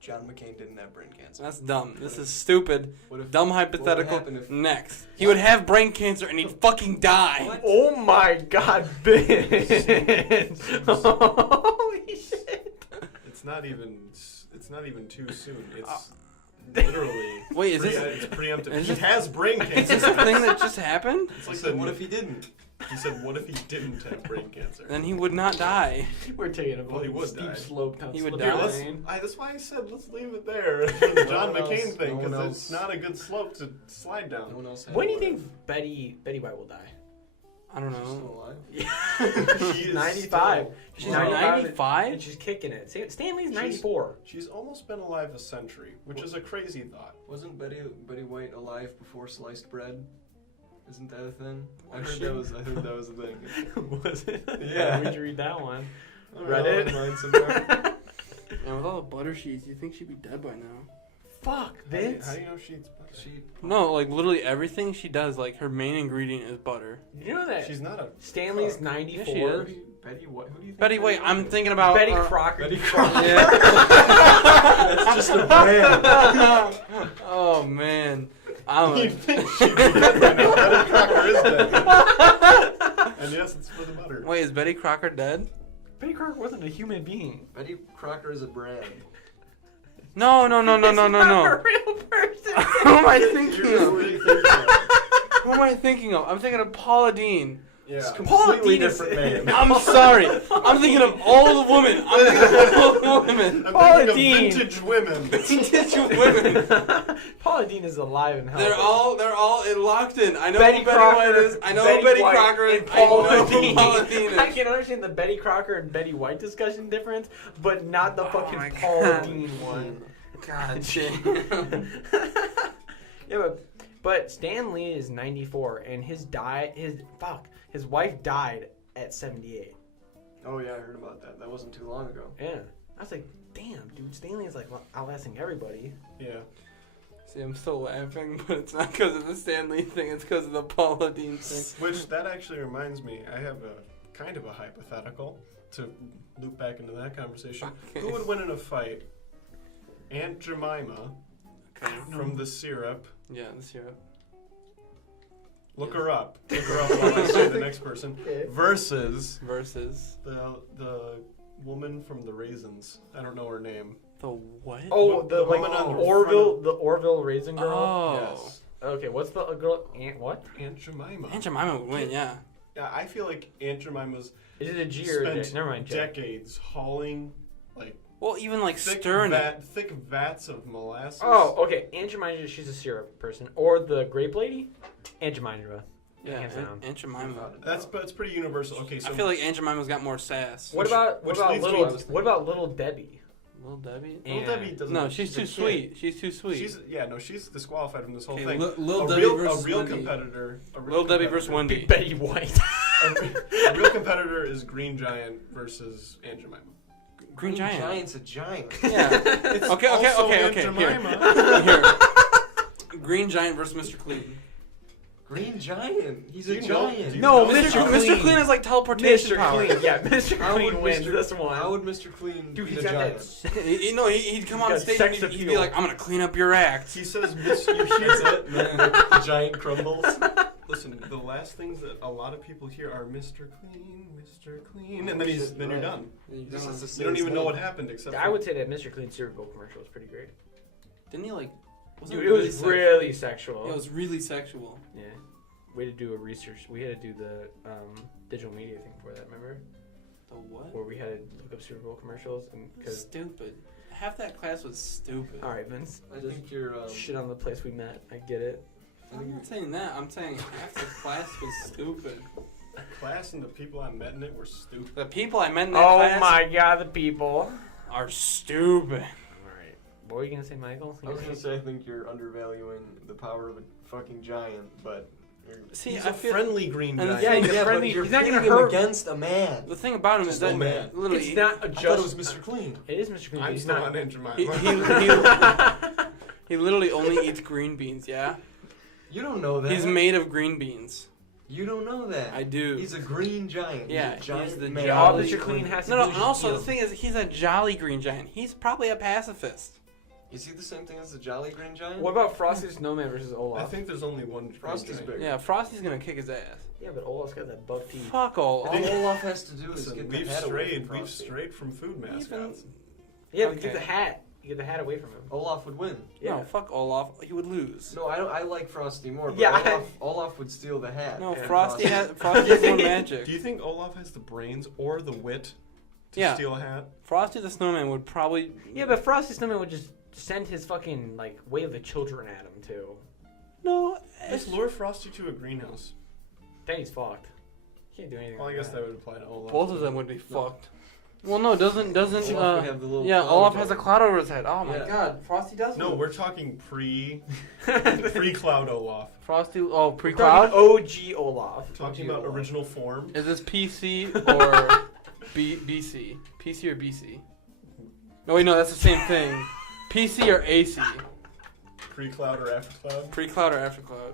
John McCain didn't have brain cancer? That's dumb. This is stupid. What if Dumb what would hypothetical. happen if- Next. He would have brain cancer and he'd fucking die. What? Oh my god, Ben! Holy shit! It's not even too soon. It's literally. Wait, is this it's preemptive. is He this- has brain is cancer. this a thing that just happened? It's He like said, the, what if he didn't? he said, what if he didn't have brain cancer? Then he would not die. We're taking a Well, he would steep die. slope down He would slippery die. lane. That's why I said let's leave it there. The John No one McCain else- thing, no one because it's else- not a good slope to slide No down. one else had When do you what think Betty White will die? I don't if? She's know. still alive? She is 95. still- She's Wow. 95? and she's kicking it. Stanley's She's- 94. She's almost been alive a century, which is a crazy thought. Wasn't Betty White alive before sliced bread? Isn't that a thing? I Was heard she? that was. I think that was a thing. Was it? Yeah. Where'd you read that one? I Reddit? don't know, online somewhere. And with all the butter sheets, you think she'd be dead by now. Fuck, Vince. How do you know she's butter? She No, like literally everything she does, like her main ingredient is butter. You know that She's not a. Stanley's cook. 94? Yeah, she is. Betty White. Who do you think? Betty White, I'm thinking about Betty Crocker. Betty Crocker. Yeah. That's just a brand. Oh man, You think she'd be dead by now? Betty Crocker is dead. And yes, it's for the butter. wait, is Betty Crocker dead? Betty Crocker wasn't a human being. Betty Crocker is a brand. No. It's not a real person. Who am I thinking You're of? really thinking of- Who am I thinking of? I'm thinking of Paula Dean. Yeah, Paula completely Dean is- different man. I'm sorry. I'm thinking of old women. I'm thinking of old women. I'm Paula thinking Dean. of vintage women. Vintage women. Paula Dean is alive and healthy. They're all locked in. I know Betty who Betty Crocker, White is. I know Betty who Betty White, Crocker is. and I Paula know who Dean. Paula Dean I is. can understand the Betty Crocker and Betty White discussion difference, but not the Oh fucking my Paula God. Dean one. God damn. Yeah, but Stan Lee is 94, and his wife died at 78. Oh yeah, I heard about that. That wasn't too long ago. Yeah, I was like, damn, dude, Stanley is like outlasting everybody. Yeah. See, I'm still laughing, but it's not because of the Stan Lee thing. It's because of the Paula Dean thing. Which, that actually reminds me, I have a kind of a hypothetical to loop back into that conversation. Okay. Who would win in a fight? Aunt Jemima Okay. from the syrup. Yeah, the syrup. Look Yes. her up. Look her up while I say the next person. Okay. Versus Versus the woman from the Raisins. I don't know her name. the what? Oh, The the like woman on the Orville Raisin Girl. Oh. Yes. Okay, what's the girl? Aunt what? Aunt Jemima. Aunt Jemima would win, yeah. Yeah, I feel like Aunt Jemima's Is it a G or a J? spent Never mind. J. decades hauling like Well, even like thick, stirring it. thick vats of molasses. Oh, okay. Aunt Jemima, she's a syrup person, or the grape lady. Aunt Jemima. Yeah, hands down. Aunt Jemima. That's pretty universal. Okay, so I feel like Aunt Jemima's got more sass. What about which leads me to- what about little Debbie? Little Debbie? And- Little Debbie doesn't. No, she's a too kid. sweet. She's too sweet. She's disqualified from this whole Okay, thing. Little a Debbie real, versus a real Wendy. competitor. A real Little Debbie versus competitor- Wendy. Betty White. A real competitor is Green Giant versus Aunt Jemima. Green Giant. Giant's a giant. Yeah. It's Okay, also Aunt Here. Jemima. Here. Green Giant versus Mr. Clean. Green Giant. He's Do a you know- giant. do you No, know Mr. Mr. Clean has like teleportation Mr. power. Clean. Yeah, Mr. How would Clean wins Mr. this one. How would Mr. Clean Dude, be he's the got giant? that. He'd come on got stage sex and he'd be appeal. like, I'm gonna clean up your act. He says, you hear it, and then the giant crumbles. Listen, the last things that a lot of people hear are Mr. Clean, Mr. Clean, and then you're done. Just has to say You don't his even know name. what happened except I would say that Mr. Clean cereal bowl commercial was pretty great. Didn't he like? Dude, it was really sexual. It was really sexual. Yeah. We had to do a research. We had to do the digital media thing for that. Remember? The what? Where we had to look up Super Bowl commercials and because. Stupid. Half that class was stupid. All right, Vince. I Just think you're. shit on the place we met. I get it. I'm not saying that. I'm saying half the class was stupid. class and the people I met in it were stupid. The people I met in that Oh class my god, the people. are stupid. All right. What were you gonna say, Michael? I was gonna say I think you're undervaluing the power of a fucking giant, but. See, He's I a feel friendly green and the giant. Yeah, thing- he's a friendly. but you're He's not gonna pitting him hurt. against a man. the thing about him is Just that no man. literally It's not a I thought just. it was Mr. Clean. It is Mr. Clean. I'm He's still not. on Aunt Jemima. he literally only eats green beans. Yeah, You don't know that. he's made of green beans. You don't know that. I do. He's a green giant. Yeah, he's a giant he's the man. All jolly Mr. Clean has to No, do and is also eat the him. thing is, he's a jolly green giant. He's probably a pacifist. Is he the same thing as the Jolly Green Giant? What about Frosty the Snowman versus Olaf? I think there's only one green Frosty's giant. big. Yeah, Frosty's gonna kick his ass. Yeah, but Olaf's got that buck teeth. Fuck all. All Olaf has to do is Listen, get the we've head away from strayed Frosty. from food mascots. Yeah, but Okay. get the hat. You get the hat away from him. Olaf would win. Yeah. No, fuck Olaf. He would lose. No, I like Frosty more, but Yeah, Olaf would steal the hat. No, And Frosty has more magic. Do you think Olaf has the brains or the wit to Yeah. steal a hat? Frosty the Snowman would probably. Yeah, but Frosty the Snowman would just send his fucking like way of the children at him too. No. Just lure Frosty to a greenhouse. Then he's fucked. Can't do anything. Well, I like guess that would apply to Olaf. Both of them would be fucked. Well, no, doesn't Olaf would have the little yeah, cloud Olaf over has a him. cloud over his head. Oh my Yeah. god, Frosty does. No, lose. we're talking pre cloud Olaf. Frosty. Oh, We're talking pre-cloud. OG Olaf. Talking about original form. Is this PC or BC? PC or BC? No, wait, no, that's the same thing. PC or AC? Pre-cloud or after cloud? Pre-cloud or after cloud?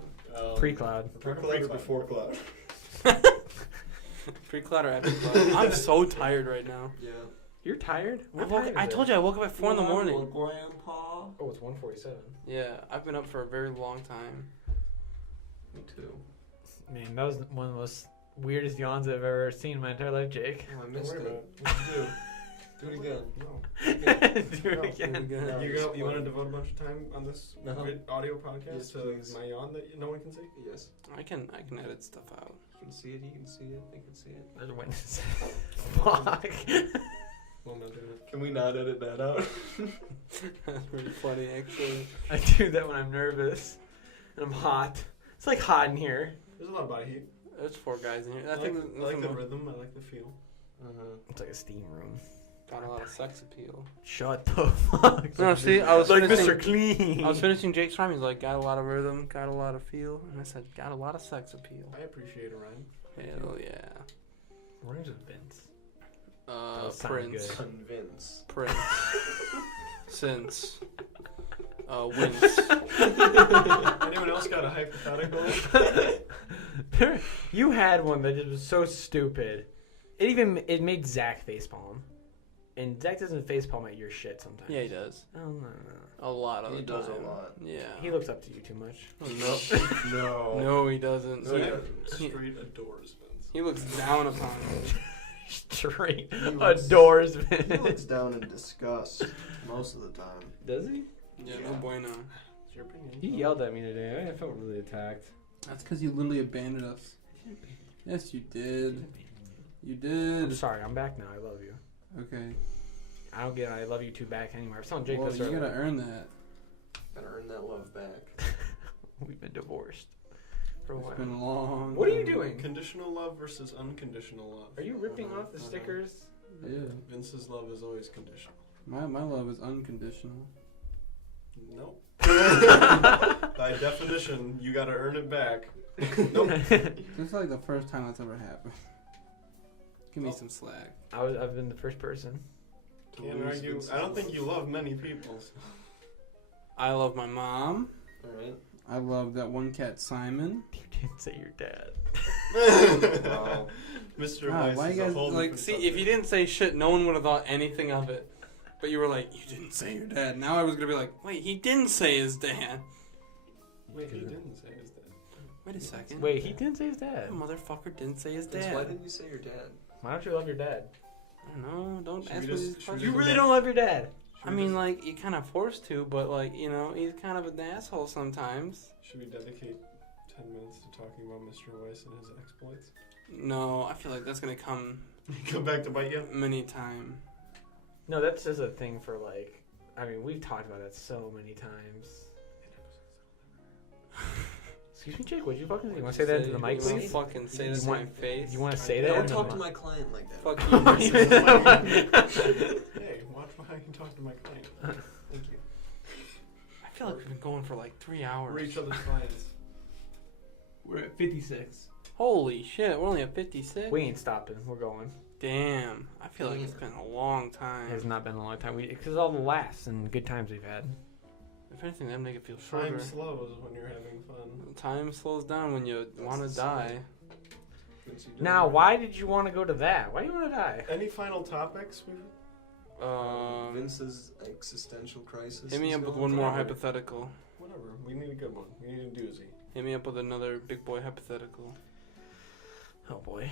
Pre-cloud. Pre-cloud or before cloud? Pre-cloud or after cloud? I'm so tired right now. Yeah. You're tired? I told you I woke up at 4 in the morning. Grandpa. Oh, it's 1:47. Yeah, I've been up for a very long time. Me too. Man, that was one of the most weirdest yawns I've ever seen in my entire life, Jake. Oh, I Don't missed worry it. about it. What you do? Do it again. No. Do it again. No, You want to devote a bunch of time on this No. audio podcast Yes, to please. my yawn that no one can see? Yes. I can edit stuff out. You can see it. He can see it. They can see it. There's a witness. Fuck. Well, I'm not doing it. Can we not edit that out? That's pretty funny, actually. I do that when I'm nervous and I'm hot. It's like hot in here. There's a lot of body heat. There's 4 guys in here. I like the nothing rhythm. I like the feel. It's like a steam room. got a lot of sex appeal. Shut the fuck. No, see, I was like finishing, Mr. Clean. I was finishing Jake's rhyme. He's like, got a lot of rhythm, got a lot of feel, and I said, got a lot of sex appeal. I appreciate a rhyme. Hell yeah. Rhymes with Vince. sound Prince. good. Convince. Prince. Since. Wince. Anyone else got a hypothetical? You had one that just was so stupid. It made Zach facepalm. And Zach doesn't facepalm at your shit sometimes. Yeah, he does. Oh, no. A lot of He the time. does a lot. Yeah. He looks up to you too much. No. No. No, he doesn't. No, he He- doesn't. Straight adores Vince. He looks down upon me. Straight looks- adores He Vince. looks down in disgust most of the time. Does he? Yeah, no bueno. It's your opinion. He yelled at me today. I felt really attacked. That's because you literally abandoned us. Yes, you did. You I'm did. sorry. I'm back now. I love you. Okay. I don't get I love you two back anymore. I was telling Jake Well, this you earlier. gotta earn that. Gotta earn that love back. We've been divorced for a while. It's been a long. What are you doing? Conditional love versus unconditional love. Are you ripping off the stickers? Yeah. Vince's love is always conditional. My love is unconditional. Nope. By definition, you gotta earn it back. Nope. Just like the first time that's ever happened. Give me some slack. I've been the first person. Can't argue. I don't think you love many people. I love my mom. Alright. I love that one cat, Simon. You didn't say your dad. Wow. Mr. Ah, Weiss why is you a guys, whole Like, different see, subject. if you didn't say shit, no one would have thought anything of it. But you were like, you didn't say your dad. Now I was gonna be like, wait, he didn't say his dad. Wait, he didn't say his dad. Wait a second. Wait, he didn't say his dad. That motherfucker didn't say his Vince, dad. why didn't you say your dad? Why don't you love your dad? I don't know. Don't Should ask we me just- these should we questions. You just- really don't love your dad. I mean, like, you're kind of forced to, but, like, you know, he's kind of an asshole sometimes. Should we dedicate 10 minutes to talking about Mr. Weiss and his exploits? No, I feel like that's gonna come Come back to bite you? many time. No, that's just a thing for like. I mean, we've talked about that so many times. Excuse me, Jake. What'd you fucking say? You want to say that into the mic, You wanna please? fucking say You that to want- my face? You want to say that? Don't into talk the to mic? my client like that. Fuck you. Hey, watch how you can talk to my client. Thank you. I feel like we've been going for like 3 hours. We're each other's clients. We're at 56. Holy shit, we're only at 56? We ain't stopping. We're going. Damn. I feel like it's been a long time. It has not been a long time. Because all the laughs and good times we've had. If anything, that make it feel shorter. Time slows when you're having fun. Time slows down when you want the to die. Vince, you do Now, that. why did you want to go to that? Why do you want to die? Any final topics? Vince's existential crisis. Hit me is up with going one more through. hypothetical. Whatever. We need a good one. We need a doozy. Hit me up with another big boy hypothetical. Oh boy,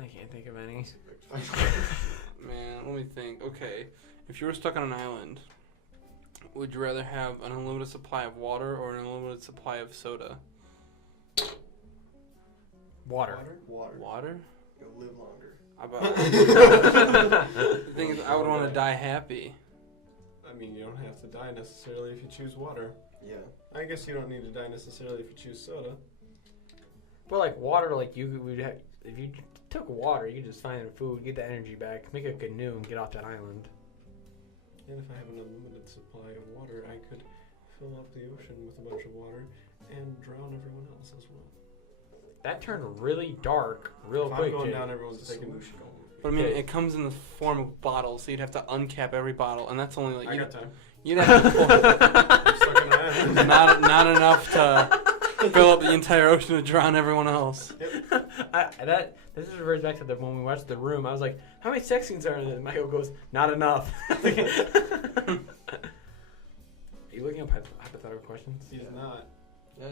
I can't think of any. Man, let me think. Okay, if you were stuck on an island, would you rather have an unlimited supply of water or an unlimited supply of soda? Water. Water. Water? You'll live longer. How about the thing is, I would want to die happy. I mean, you don't have to die necessarily if you choose water. Yeah. I guess you don't need to die necessarily if you choose soda. But like water, like you would have, if you took water, you could just find food, get the energy back, make a canoe, and get off that island. And if I have an unlimited supply of water, I could fill up the ocean with a bunch of water and drown everyone else as well. That turned really dark real If quick. I'm going Jake. down, everyone's taking. Solution. But I mean, Okay. it comes in the form of bottles, so you'd have to uncap every bottle, and that's only like I got time. you'd have to pour I'm stuck on an island. not enough to fill up the entire ocean to drown everyone else. This just refers back to when we watched The Room. I was like, how many sex scenes are in it? And Michael goes, not enough. Are you looking up hypothetical questions? He's not. Yeah.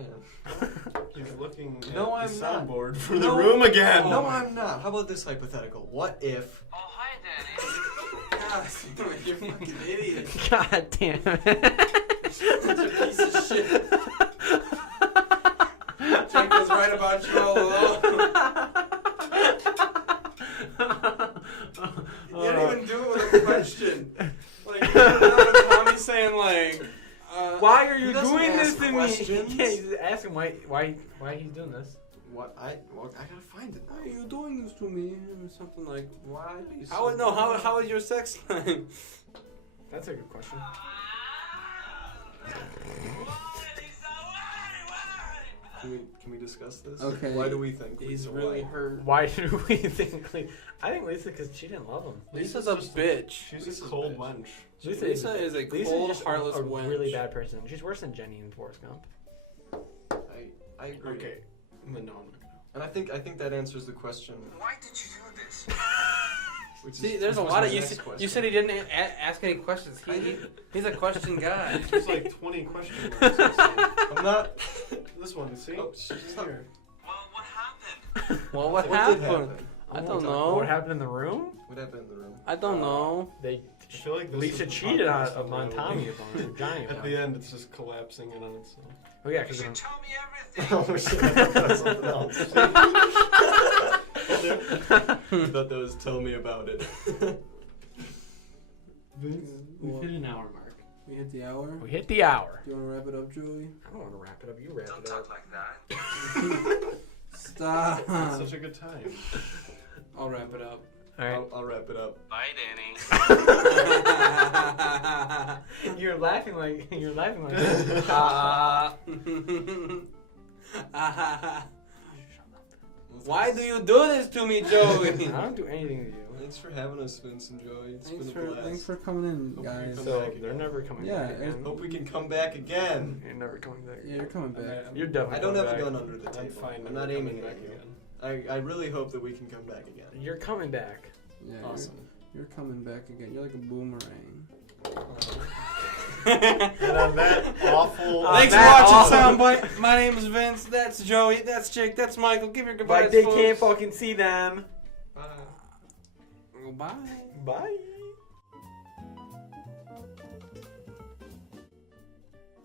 He's looking No, at I'm the not. soundboard for No. the room again. No, I'm not. How about this hypothetical? What if? Oh, hi, Daddy. God, you're a fucking idiot. God damn it. Such a piece of shit. Jake was right about you all along. You didn't even do it with a question. Like, you started out with Tommy saying, like, Why are you He doesn't doing this ask to me? questions. Yeah, he's asking why he's doing this. What? I gotta find it. why are you doing this to me? Or something like, Why? are you how was your sex life? That's a good question. Can we discuss this? Okay. Why do we think He's Lisa really White? hurt. Why do we think? I think Lisa because she didn't love him. Lisa's a bitch. She's Lisa's a cold bitch. wench. Lisa is a Lisa's cold, just heartless a wench. really bad person. She's worse than Jenny in Forrest Gump. I agree. Okay. No. And I think that answers the question. Why did you do this? Which See, is, there's a which was lot my of you. next You question. said he didn't ask any questions. He's a question guy. There's like 20 question marks. I'm not. This one, see? Oh, It's stop. here. Well, what happened? Well, what What happened? did happen? I One don't more time. know. What happened in the room? What happened in the room? I don't know. They I feel like this Lisa is the cheated on podcast on already. Tommy or Johnny. At the end, it's just collapsing in on itself. Oh yeah, You because should tell me everything. Oh shit! I thought that was something else. I thought that was tell me about it. we hit an hour mark. We hit the hour. We hit the hour. Do you want to wrap it up, Joey? I don't want to wrap it up. You wrap Don't it up. talk like that. Stop. It's such a good time. I'll wrap it up. All right. I'll wrap it up. Bye, Danny. You're laughing like Why do you do this to me, Joey? I don't do anything to you. Thanks for having us, Vince and Joey. It's been a blast. Thanks for coming in, Hope you guys. come So back again. they're never coming Yeah, back again. Hope we can come back again. You're never coming back. Yeah, you're coming back. You're definitely. I don't have coming a back. gun under the table. I'm fine. I'm not never aiming coming at you. again. I really hope that we can come back again. You're coming back. Yeah, Awesome. You're coming back again. You're like a boomerang. And on that awful. Thanks for Matt, watching awesome. SoundBite. My name is Vince. That's Joey. That's Jake. That's Michael. Give your goodbyes, But they folks. can't fucking see them. Bye. Goodbye. Bye.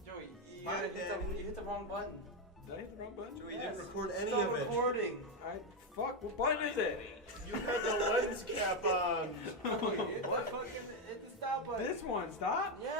Joey, you Bye, Daddy. hit the wrong button. Did I hit the wrong button? Joey didn't record any Stop of it. recording. Fuck. What button is it? You had the lens cap on. Hit the fucking hit the stop button. This one. Stop. Yeah.